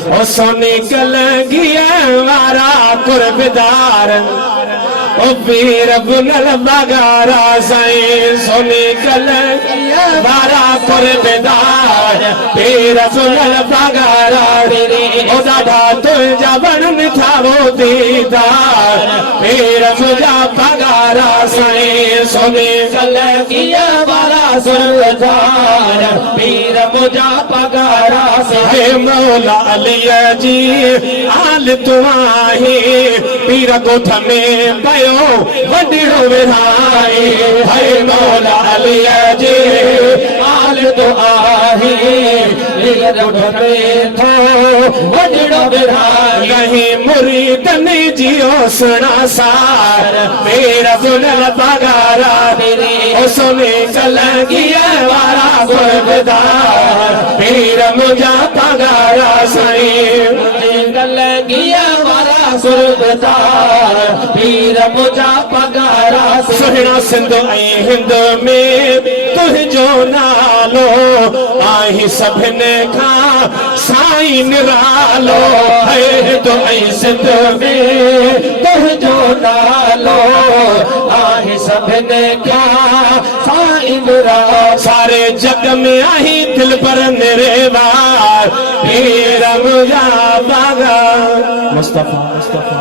ओ सोनी कलगिया वारा कुर्बदार ओ पीर बुनल बगारा साईं सोनी कलगिया वारा कुर्बदार पीर बुनल बगारा ओ दादा तुझा बन मिठा वो दीदार पीर मुझा बगारा साईं सोनी कलगिया वारा सुरदार पीर मुझा बगारा से मौला अलिया जी आल तुआही पीर गोठ में पयो वडिड़ो विराए है मौला अलिया जी आल तुआही पीर गोठ में थो वडिड़ो विराए नहीं मुरीदन जियो सुना सार पीर सुनल बगारा ओ सोने कलगिया वारा गुरबदार पीर मुझा पगारा साईं कलगिया वारा गुरबदार पीर मुझा पगारा सुहिणा सिंध ऐं हिंद में तुंहिंजो नालो आहीं सभिनी खां साईं निरालो है तो ऐं सिंध में तुंहिंजो नालो आहीं सभिनी खां साईं निरालो सारे जग में आहीं दिल पर निरेवार पीर मुझा पगार मुस्तफा